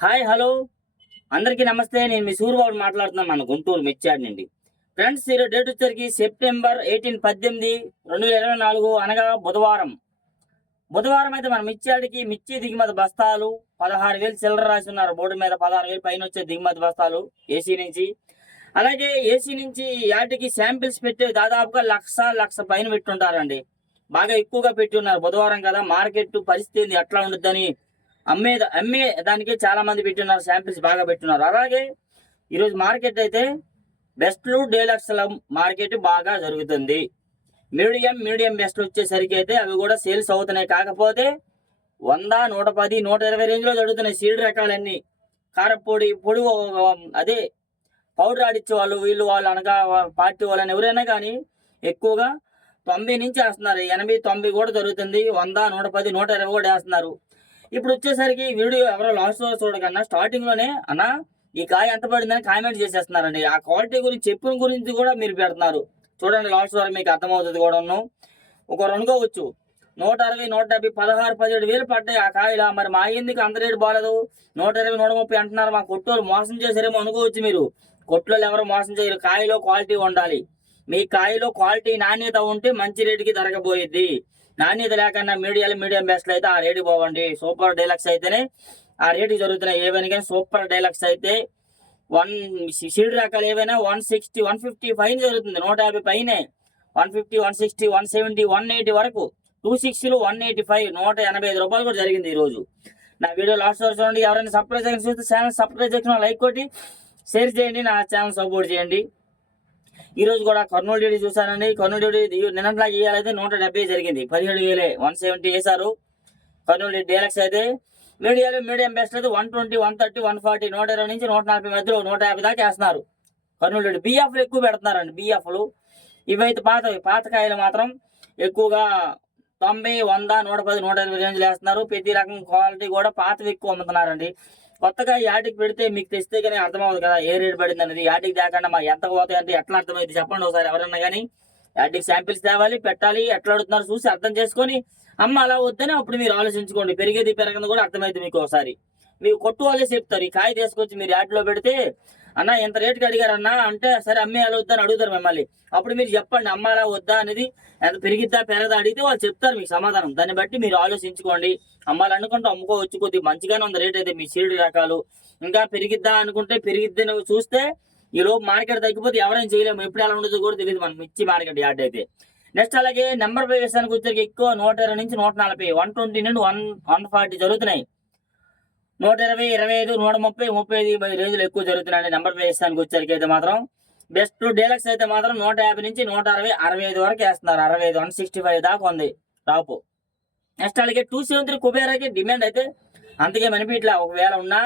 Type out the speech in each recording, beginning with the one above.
Hi hello. అందరికీ నమస్తే. నేను మీ సూర్యబాబు మాట్లాడుతున్నాను మన గుంటూరు మిర్చాడ్ నుండి. ఫ్రెండ్స్ ఈరోజు డేట్ వచ్చరికి సెప్టెంబర్ ఎయిటీన్ పద్దెనిమిది రెండు వేల ఇరవై నాలుగు అనగా బుధవారం. బుధవారం అయితే మన మిర్చాడికి మిర్చి దిగుమతి బస్తాలు పదహారు వేలు చిల్లర రాసి ఉన్నారు. బోర్డు మీద పదహారు వేలు పైన వచ్చే దిగుమతి బస్తాలు ఏసీ నుంచి. అలాగే ఏసీ నుంచి యాటికి శాంపిల్స్ పెట్టి దాదాపుగా లక్ష లక్ష పైన పెట్టుంటారండి. బాగా ఎక్కువగా పెట్టి ఉన్నారు. బుధవారం కదా మార్కెట్ పరిస్థితి ఎట్లా ఉంటుందని అమ్మే అమ్మే దానికి చాలా మంది పెట్టున్నారు శాంపిల్స్ బాగా పెట్టున్నారు. అలాగే ఈరోజు మార్కెట్ అయితే బెస్ట్లు డీలక్స్ల మార్కెట్ బాగా జరుగుతుంది. మీడియం మీడియం బెస్ట్లు వచ్చేసరికి అయితే అవి కూడా సేల్స్ అవుతున్నాయి. కాకపోతే వంద నూట పది నూట ఇరవై రేంజ్లో జరుగుతున్నాయి సీడ్ రకాలన్నీ. కారపొడి పొడి అదే పౌడర్ ఆడిచ్చే వాళ్ళు వీళ్ళు వాళ్ళు అనగా పార్టీ వాళ్ళని ఎవరైనా కానీ ఎక్కువగా తొంభై నుంచి వేస్తున్నారు. ఎనభై తొంభై కూడా జరుగుతుంది. వంద నూట పది నూట ఇరవై కూడా వేస్తున్నారు. ఇప్పుడు వచ్చేసరికి వీడియో ఎవరో లాస్ట్లో చూడకన్నా స్టార్టింగ్లోనే అన్నా ఈ కాయ ఎంత పడిందని కామెంట్ చేసేస్తున్నారండి. ఆ క్వాలిటీ గురించి చెప్పిన గురించి కూడా మీరు పెడుతున్నారు. చూడండి లాస్ట్ వరకు మీకు అర్థమవుతుంది కూడాను. ఒక అనుకోవచ్చు నూట అరవై నూట డెబ్బై పదహారు పదిహేడు వేలు పడ్డాయి ఆ కాయల. మరి మా ఎందుకు అంత రేటు బాగాలేదు నూట ఇరవై నూట ముప్పై అంటున్నారు. మా కొట్టోళ్ళు మోసం చేశారేమో అనుకోవచ్చు మీరు. కొట్టులో ఎవరు మోసం చేయరు. కాయలో క్వాలిటీ ఉండాలి. మీ కాయలో క్వాలిటీ నాణ్యత ఉంటే మంచి రేటుకి దొరకబోయేది. నాణ్యత లేకుండా మీడియాలు మీడియం బెస్ట్ అయితే ఆ రేటు పోవండి. సూపర్ డైలాక్స్ అయితేనే ఆ రేటు జరుగుతున్నాయి. ఏవైనా కానీ సూపర్ డైలాక్స్ అయితే వన్ సీడ్ రకాలు ఏవైనా వన్ సిక్స్టీ వన్ ఫిఫ్టీ పైన జరుగుతుంది. నూట యాభై పైనే one fifty one sixty one seventy one eighty వరకు టూ సిక్స్టీలు వన్ ఎయిటీ ఫైవ్ నూట ఎనభై ఐదు రూపాయలు కూడా జరిగింది ఈరోజు. నా వీడియో లాస్ట్ వరకు చూడండి. ఎవరైనా సబ్స్క్రైబ్ చేయని చూస్తే ఛానల్ సబ్స్క్రైబ్ చేసిన లైక్ కొట్టి షేర్ చేయండి. నా ఛానల్ సపోర్ట్ చేయండి. ఈ రోజు కూడా కర్నూలు డ్యూటీ చూసానండి కర్నూలు డ్యూటీ నిన్నట్లా ఇవ్వాలైతే నూట డెబ్బై జరిగింది. పదిహేడు వేలే వన్ సెవెంటీ వేశారు కర్నూలు డీలక్స్ అయితే మీడియాలో మీడియం బెస్ట్ అయితే one twenty one thirty one forty నూట ఇరవై నుంచి నూట నలభై మధ్యలో నూట యాభై దాకా వేస్తున్నారు. కర్నూలు డేడీ బీఎఫ్లు ఎక్కువ పెడుతున్నారండి బిఎఫ్లు. ఇవైతే పాత పాతకాయలు మాత్రం ఎక్కువగా తొంభై వంద నూట పది నూట ఇరవై రేంజ్లు వేస్తున్నారు. ప్రతి రకం క్వాలిటీ కూడా పాతవి ఎక్కువ అమ్ముతున్నారండి. కొత్తగా యాటికి పెడితే మీకు తెస్తే కానీ అర్థమవుతుంది కదా ఏ రేట్ పడింది అనేది యాటికి తేకుండా మాకు ఎంత పోతాయి అంటే ఎట్లా అర్థమైంది చెప్పండి ఒకసారి ఎవరన్నా కానీ యాటికి శాంపిల్స్ తేవాలి పెట్టాలి ఎట్లా అడుగుతున్నారు చూసి అర్థం చేసుకొని అమ్మ అలా వద్దని అప్పుడు మీరు ఆలోచించుకోండి. పెరిగేది పెరగదు కూడా అర్థమైంది మీకు ఒకసారి. మీకు కొట్టు వాళ్ళే చెప్తారు. ఈ కాయ తీసుకొచ్చి మీరు యాడ్లో పెడితే అన్న ఎంత రేటుకి అడిగారు అన్న అంటే సరే అమ్మేయాలి అలా అని అడుగుతారు మిమ్మల్ని. అప్పుడు మీరు చెప్పండి అమ్మాలా వద్దా అనేది ఎంత పెరిగిద్దా పెరగదా అడిగితే వాళ్ళు చెప్తారు మీకు సమాధానం. దాన్ని బట్టి మీరు ఆలోచించుకోండి. అమ్మాలనుకుంటే అమ్ముకోవచ్చు కొద్దిగా మంచిగానే ఉంది రేట్ అయితే మీ సీడ్ రకాలు. ఇంకా పెరిగిద్దా అనుకుంటే పెరిగిద్దని చూస్తే ఈ లోపు మార్కెట్ తగ్గిపోతే ఎవరైనా చేయలేము. ఎప్పుడు ఎలా ఉండదో కూడా తెలియదు మనం మిర్చి మార్కెట్ యాడ్ అయితే. నెక్స్ట్ అలాగే నెంబర్ పై విషయానికి ఎక్కువ నూట ఇరవై నుంచి నూట నలభై వన్ ట్వంటీ నుండి వన్ వన్ ఫార్టీ జరుగుతున్నాయి. నూట ఇరవై ఇరవై ఐదు నూట ముప్పై ముప్పై ఐదు పది రేంజ్లు ఎక్కువ జరుగుతున్నాయి నెంబర్ పై విషయానికి వచ్చరికి అయితే మాత్రం బెస్ట్ డీలక్స్ అయితే మాత్రం నూట యాభై నుంచి నూట అరవై అరవై ఐదు వరకు వేస్తున్నారు. అరవై ఐదు వన్ సిక్స్టీ ఫైవ్ దాకా ఉంది. టాప్ నెక్స్ట్ అలాగే టూ సెవెన్ త్రీ కుబేరాకి డిమాండ్ అయితే అంతకే అనిపించలే ఒకవేళ ఉన్నా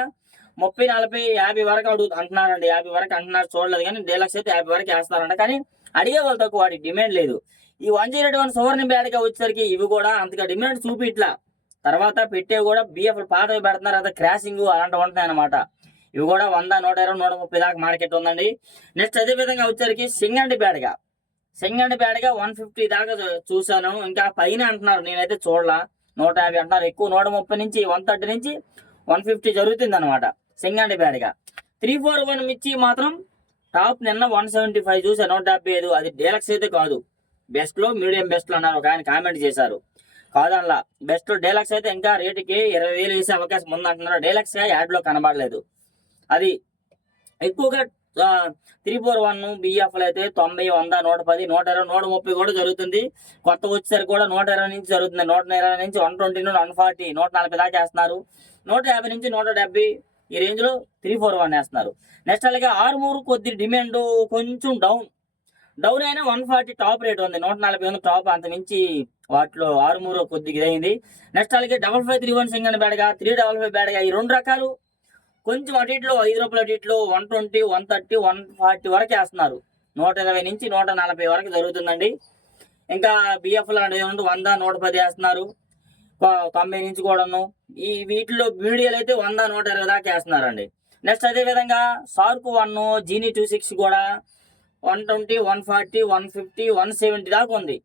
ముప్పై నలభై యాభై వరకు అడుగు అంటున్నారండి. యాభై వరకు అంటున్నారు. చూడలేదు కానీ డీలక్స్ అయితే యాభై వరకు వేస్తారంట కానీ అడిగే వాళ్ళు తక్కువ వాటికి డిమాండ్ లేదు. ఈ వన్ జీరో వన్ సువర్ణ బ్యాడ్గా వచ్చేసరికి ఇవి కూడా అంతగా డిమాండ్ చూపిట్లా తర్వాత పెట్టేవి కూడా బిఎఫ్ పాతవి పెడుతున్నారు. అంత క్రాసింగ్ అలాంటివి ఉంటున్నాయి అనమాట ఇవి కూడా వంద నూట ఇరవై నూట ముప్పై దాకా మార్కెట్ ఉందండి. నెక్స్ట్ అదే విధంగా వచ్చేసరికి సింగండి బ్యాడ్గా సింగండి బ్యాడ్గా వన్ ఫిఫ్టీ దాకా చూశాను. ఇంకా పైన అంటున్నారు. నేనైతే చూడలా. నూట యాభై అంటున్నారు. ఎక్కువ నూట ముప్పై నుంచి వన్ థర్టీ నుంచి వన్ ఫిఫ్టీ జరుగుతుంది అనమాట సింగండి బ్యాడ్గా త్రీ ఫోర్ వన్ మిర్చి మాత్రం టాప్ నిన్న వన్ సెవెంటీ ఫైవ్ చూసాను నూట డెబ్బై ఐదు. అది డీలక్స్ అయితే కాదు. బెస్ట్లో మీడియం బెస్ట్లో అన్నారు. ఒక ఆయన కామెంట్ చేశారు. కాదనలా. బెస్ట్ డీలక్స్ అయితే ఇంకా రేటుకి ఇరవై వేలు వేసే అవకాశం ఉంది అంటున్నారు డీలక్స్గా యాడ్లో కనబడలేదు. అది ఎక్కువగా త్రీ ఫోర్ వన్ బిఎఫ్లు అయితే తొంభై వంద నూట పది నూట ఇరవై నూట ముప్పై కూడా జరుగుతుంది. కొత్త వచ్చేసరికి కూడా నూట ఇరవై నుంచి జరుగుతుంది. నూట ఇరవై నుంచి వన్ ట్వంటీ నుండి వన్ ఫార్టీ నూట నలభై దాకా వేస్తున్నారు. నూట యాభై నుంచి నూట డెబ్బై ఈ రేంజ్లో త్రీ ఫోర్ వన్ వేస్తున్నారు. నెక్స్ట్ అలాగే ఆరుమూరు కొద్ది డిమాండ్ కొంచెం డౌన్ డౌన్ అయినా వన్ ఫార్టీ టాప్ రేట్ ఉంది. నూట నలభై ఉంది టాప్. అంత మించి వాటిలో ఆరుమూరు కొద్దిగా ఇదైంది. నెక్స్ట్ అలాగే double five three one single బ్యాడ్గా త్రీ డబల్ ఫైవ్ బ్యాడ్గా ఈ రెండు రకాలు కొంచెం అటు ఐదు రూపాయల అటు one twenty one thirty one forty వరకు వేస్తున్నారు. నూట ఇరవై నుంచి నూట నలభై వరకు జరుగుతుందండి. ఇంకా బిఎఫ్ లాంటివి ఉంటే వంద నూట పది వేస్తున్నారు. తొంభై నుంచి కూడాను. ఈ వీటిలో మీడియాలు అయితే వంద నూట ఇరవై దాకా వేస్తున్నారండి. నెక్స్ట్ అదే విధంగా సార్కు వన్ జీనీ టూ సిక్స్ కూడా one twenty one forty one fifty one seventy దాకా ఉంది.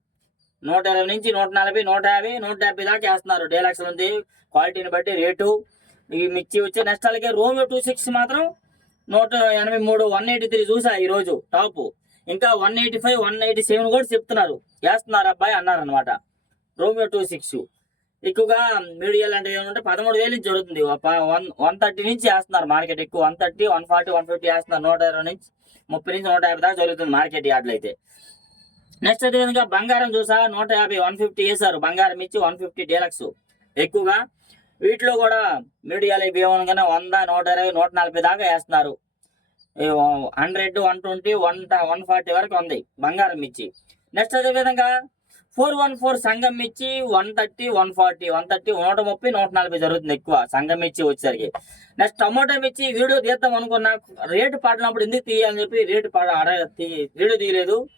నూట ఇరవై నుంచి నూట నలభై నూట యాభై నూట డెబ్బై దాకా వేస్తున్నారు. డీలక్స్ ఉంది. క్వాలిటీని బట్టి రేటు. ఈ మిర్చి వచ్చే నెక్స్ట్ అలాగే రోమియో టూ సిక్స్ మాత్రం నూట ఎనభై మూడు వన్ ఎయిటీ త్రీ చూసా ఈరోజు టాపు. టాప్ ఇంకా one eighty five one eighty seven కూడా చెప్తున్నారు. వేస్తున్నారు అబ్బాయి అన్నారు అనమాట రోమియో టూ సిక్స్ ఎక్కువగా మీడియా లాంటివి ఏమంటే పదమూడు వేలు నుంచి జరుగుతుంది. వన్ వన్ థర్టీ నుంచి వేస్తున్నారు మార్కెట్ ఎక్కువ. One thirty one forty one fifty వేస్తున్నారు నూట ఇరవై నుంచి ముప్పై నుంచి నూట యాభై దాకా జరుగుతుంది మార్కెట్ యార్డ్లో అయితే. నెక్స్ట్ అదేవిధంగా బంగారం చూసా నూట యాభై వన్ ఫిఫ్టీ వేసారు బంగారం ఇచ్చి వన్ ఫిఫ్టీ డీలక్స్ ఎక్కువగా. వీటిలో కూడా మీడియాలో ఇవి ఏమనగానే వంద నూట ఇరవై నూట నలభై దాకా వేస్తున్నారు. Hundred one twenty one one forty వరకు ఉంది బంగారం ఇచ్చి. నెక్స్ట్ అదేవిధంగా ఫోర్ వన్ ఫోర్ సంఘం ఇచ్చి one thirty one forty one thirty నూట ముప్పై నూట నలభై జరుగుతుంది ఎక్కువ సంఘం ఇచ్చి వచ్చేసరికి. నెక్స్ట్ టమాటో మిర్చి వీడియో తీద్దాం అనుకున్నా రేటు పడినప్పుడు ఎందుకు తీయాలని చెప్పి రేటు పడ తీ- వీడియో తీయలేదు.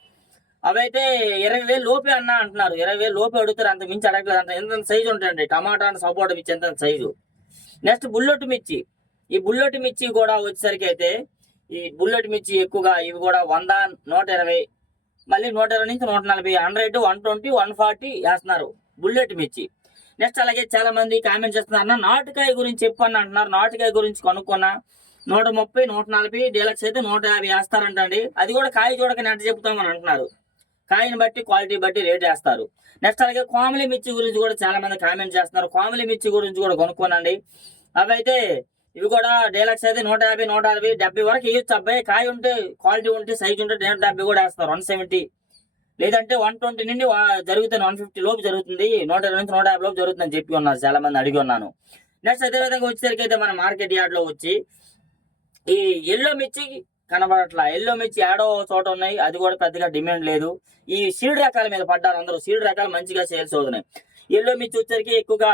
అవైతే ఇరవై వేలు లోపే అన్న అంటున్నారు. ఇరవై వేలు లోపే అడుగుతారు. అంత మించి అడగలేదు అంత ఎంత సైజు ఉంటాయండి టమాటా అండ్ సపోటా మిర్చి ఎంత సైజు? నెక్స్ట్ బుల్లెట్ మిర్చి. ఈ బుల్లెట్ మిర్చి కూడా వచ్చేసరికి అయితే ఈ బుల్లెట్ మిర్చి ఎక్కువగా ఇవి కూడా వంద నూట ఇరవై మళ్ళీ నూట ఇరవై నుంచి నూట నలభై hundred one twenty one forty వేస్తున్నారు. బుల్లెట్ మిర్చి. నెక్స్ట్ అలాగే చాలా మంది కామెంట్ చేస్తున్నారు అన్న నాటుకాయ గురించి చెప్పని అంటున్నారు. నాటుకాయ గురించి కొనుక్కున్నా నూట ముప్పై నూట నలభై డీలక్స్ అయితే నూట యాభై వేస్తారంటండి. అది కూడా కాయ చూడకని ఎంత చెప్తామని అంటున్నారు. కాయని బట్టి క్వాలిటీ బట్టి రేట్ వేస్తారు. నెక్స్ట్ అలాగే కోమలి మిర్చి గురించి కూడా చాలా మంది కామెంట్ చేస్తున్నారు. కోమలి మిర్చి గురించి కూడా కొనుక్కోనండి. అవైతే ఇవి కూడా డీలక్స్ అయితే నూట యాభై నూట అరవై డెబ్బై వరకు ఇవ్వచ్చు అబ్బాయి. కాయ ఉంటే క్వాలిటీ ఉంటే సైజ్ ఉంటే నూట డెబ్బై కూడా వేస్తారు. వన్ సెవెంటీ లేదంటే వన్ ట్వంటీ నుండి జరుగుతుంది వన్ ఫిఫ్టీ లోపు జరుగుతుంది. నూట ఇరవై నుంచి నూట యాభై లోపు జరుగుతుందని చెప్పి ఉన్నారు చాలా మంది అడిగి ఉన్నాను. నెక్స్ట్ అదే విధంగా వచ్చేసరికి అయితే మన మార్కెట్ యార్డ్లో వచ్చి ఈ ఎల్లో మిర్చి కనబడట్లా. ఎల్లో మిర్చి ఏడో చోట ఉన్నాయి. అది కూడా పెద్దగా డిమాండ్ లేదు. ఈ సీడ్ రకాల మీద పడ్డారు అందరూ. సీడ్ రకాలు మంచిగా సేల్స్ అవుతున్నాయి. ఎల్లో మిర్చి వచ్చేసరికి ఎక్కువగా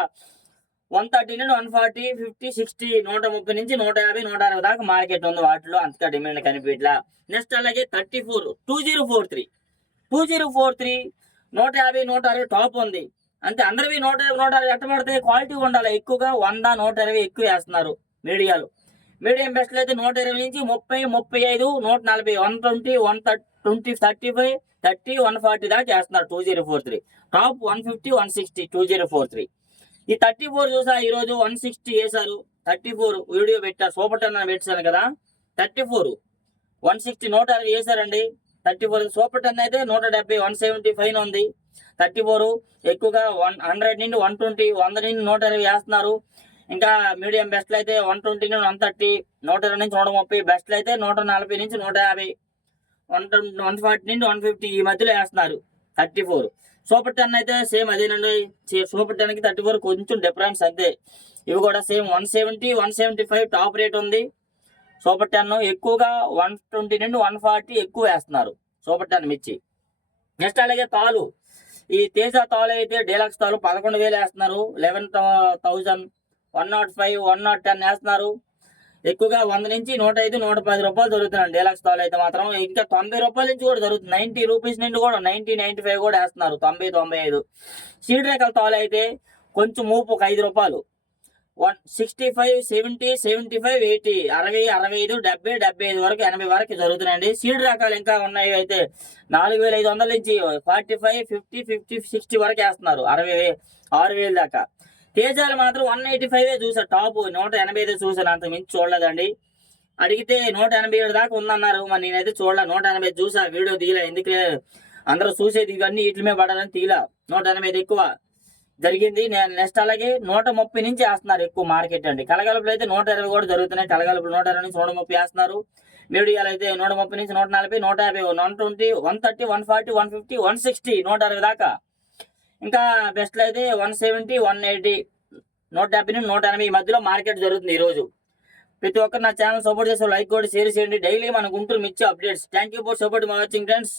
వన్ థర్టీ నుండి వన్ ఫార్టీ ఫిఫ్టీ సిక్స్టీ నూట ముప్పై నుంచి నూట యాభై నూట అరవై దాకా మార్కెట్ ఉంది వాటిలో. అంతగా డిమాండ్ కనిపించట్లా. నెక్స్ట్ అలాగే thirty four two zero four three two zero four three నూట యాభై నూట అరవై టాప్ ఉంది. అంతే అందరివి నూట యాభై నూట అరవై ఎట్టబడితే క్వాలిటీ ఉండాలి. ఎక్కువగా వంద నూట ఇరవై ఎక్కువ వేస్తున్నారు మీడియాలు. మీడియం బెస్ట్లు అయితే నూట ఇరవై నుంచి ముప్పై ముప్పై ఐదు నూట నలభై one twenty one twenty thirty five thirty one forty దాకా చేస్తున్నారు two zero four three top one fifty one sixty two zero four three ఈ థర్టీ ఫోర్ చూసా ఈరోజు వన్ సిక్స్టీ వేశారు థర్టీ ఫోర్ వీడియో పెట్టారు సూపర్ టెన్ అని పెట్టాను కదా. థర్టీ ఫోర్ వన్ సిక్స్టీ నూట అరవై వేశారండి థర్టీ ఫోర్ సూపర్ టెన్ అయితే నూట డెబ్బై వన్ సెవెంటీ ఫైవ్ ఉంది. థర్టీ ఫోర్ ఎక్కువగా వన్ హండ్రెడ్ నుండి వన్ ట్వంటీ వంద నుండి నూట ఇరవై వేస్తున్నారు ఇంకా మీడియం బెస్ట్లు అయితే వన్ ట్వంటీ నుండి వన్ థర్టీ నూట ఇరవై నుంచి నూట ముప్పై బెస్ట్లు అయితే నూట నలభై నుంచి నూట యాభై వన్ వన్ ఫార్టీ నుండి వన్ ఫిఫ్టీ ఈ మధ్యలో వేస్తున్నారు. థర్టీ ఫోర్ సూపర్ టెన్ అయితే సేమ్ అదేనండి. సూపర్ టెన్కి థర్టీ ఫోర్ కొంచెం డిఫరెన్స్ అంతే. ఇవి కూడా same one seventy one seventy five top rate ఉంది. సూపర్ టెన్ ఎక్కువగా వన్ ట్వంటీ నుండి వన్ ఫార్టీ ఎక్కువ వేస్తున్నారు సూపర్ టెన్ మిర్చి. నెక్స్ట్ అలాగే తాలు. ఈ తేజ తాలు అయితే డీలక్స్ తాలు పదకొండు వేలు వేస్తున్నారు. Eleven thousand one nought five one nought ten వేస్తున్నారు. ఎక్కువగా వంద నుంచి నూట ఐదు నూట పది రూపాయలు దొరుకుతున్నాయి. డీలక్స్ తాలు అయితే మాత్రం ఇంకా తొంభై రూపాయల నుంచి కూడా దొరుకుతుంది నైన్టీ రూపీస్ నుండి కూడా నైన్టీ నైన్టీ ఫైవ్ కూడా వేస్తున్నారు. తొంభై తొంభై ఐదు. సీడ్ రేఖల తాలు అయితే కొంచెం మూపు ఒక ఐదు రూపాయలు. One sixty five seventy seventy five eighty అరవై అరవై ఐదు డెబ్బై డెబ్బై ఐదు వరకు ఎనభై వరకు జరుగుతున్నాయండి. సీడ్ రకాలు ఇంకా ఉన్నాయి అయితే నాలుగు వేల ఐదు వందల నుంచి forty five fifty fifty sixty వరకు వేస్తున్నారు. అరవై ఆరు వేలు దాకా. తేజాలు మాత్రం వన్ ఎయిటీ ఫైవ్ చూసా. టాప్ నూట ఎనభై ఐదు చూసాను అంత మించి చూడలేదండి. అడిగితే నూట ఎనభై ఏడు దాకా ఉందన్నారు మరి నేనైతే చూడలే. నూట ఎనభై చూసా వీడియో తీయలే. ఎందుకు అందరూ చూసేది ఇవన్నీ వీటి మీద పడాలని తీయలే. నూట ఎనభై ఐదు ఎక్కువ జరిగింది. నేను నెక్స్ట్ అలాగే నూట ముప్పై నుంచి వేస్తున్నారు ఎక్కువ మార్కెట్ అండి. కలగలుపులు అయితే నూట ఇరవై కూడా జరుగుతున్నాయి. కలగలుపులు నూట ఇరవై నుంచి నూట ముప్పై వేస్తున్నారు. మీడియాలు అయితే నూట ముప్పై నుంచి నూట నలభై నూట యాభై one twenty one thirty one forty one fifty one sixty నూట అరవై దాకా ఇంకా బెస్ట్లో అయితే వన్ సెవెంటీ వన్ ఎయిటీ నూట డెబ్బై నుండి నూట ఎనభై ఈ మధ్యలో మార్కెట్ జరుగుతుంది ఈ రోజు ప్రతి ఒక్కరు నా ఛానల్ సపోర్ట్ చేసే లైక్ కూడా షేర్ చేయండి. డైలీ మన గుంటూరు మిచ్చి updates thank you for support my watching friends